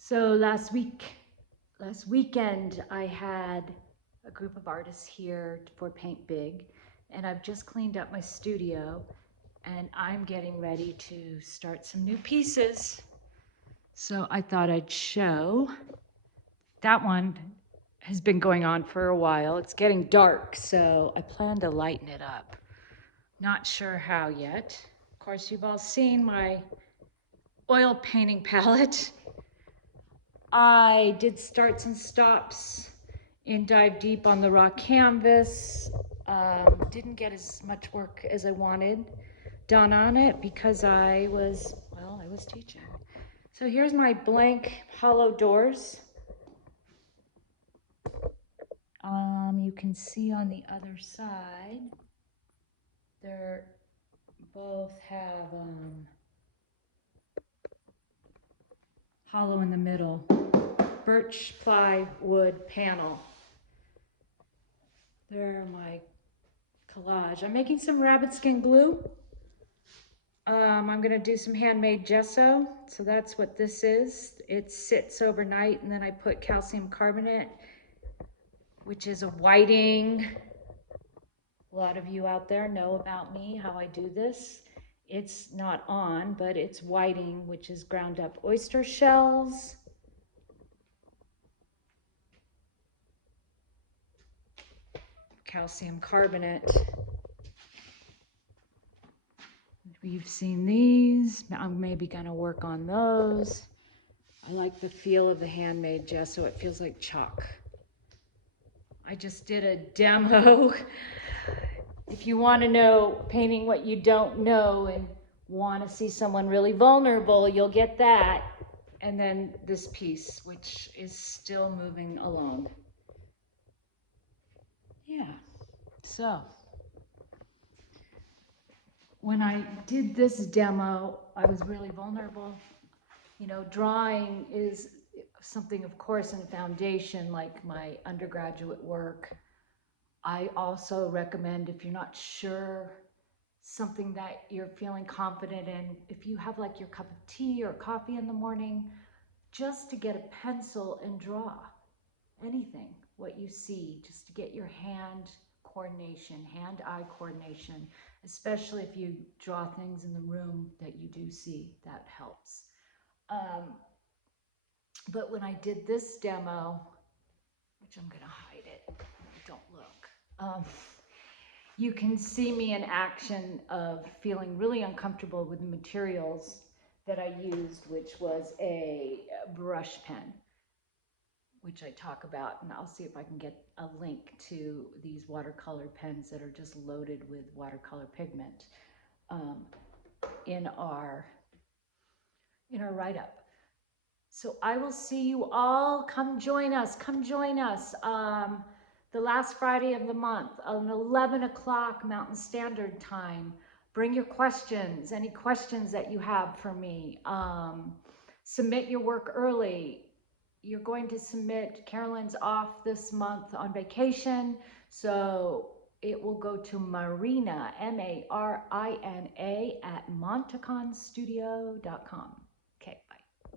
So last weekend, I had a group of artists here for Paint Big, and I've just cleaned up my studio, and I'm getting ready to start some new pieces. So I thought I'd show. That one has been going on for a while. It's getting dark, so I plan to lighten it up. Not sure how yet. Of course, you've all seen my oil painting palette. I did starts and stops and dive deep on the raw canvas. Didn't get as much work as I wanted done on it because I was teaching. So here's my blank hollow doors. You can see on the other side, they're both have hollow in the middle. Birch plywood panel. There are my collage. I'm making some rabbit skin glue. I'm gonna do some handmade gesso. So that's what this is. It sits overnight and then I put calcium carbonate, which is a whiting. A lot of you out there know about me, how I do this. It's not on, but it's whiting, which is ground up oyster shells. Calcium carbonate. You've seen these. I'm maybe gonna work on those. I like the feel of the handmade gesso. It feels like chalk. I just did a demo. If you want to know painting what you don't know and want to see someone really vulnerable, you'll get that. And then this piece, which is still moving along. Yeah, so when I did this demo, I was really vulnerable. You know, drawing is something, of course, in foundation, like my undergraduate work. I also recommend, if you're not sure, something that you're feeling confident in, if you have like your cup of tea or coffee in the morning, just to get a pencil and draw anything, what you see, just to get your hand coordination, hand-eye coordination, especially if you draw things in the room that you do see, that helps. But when I did this demo, which I'm gonna hide it, don't look. You can see me in action of feeling really uncomfortable with the materials that I used, which was a brush pen, which I talk about, and I'll see if I can get a link to these watercolor pens that are just loaded with watercolor pigment in our write-up. So I will see you all. Come join us. Come join us. The last Friday of the month, on 11 o'clock Mountain Standard Time. Bring your questions, any questions that you have for me. Submit your work early. You're going to submit, Carolyn's off this month on vacation, so it will go to Marina, M-A-R-I-N-A, at montaconstudio.com.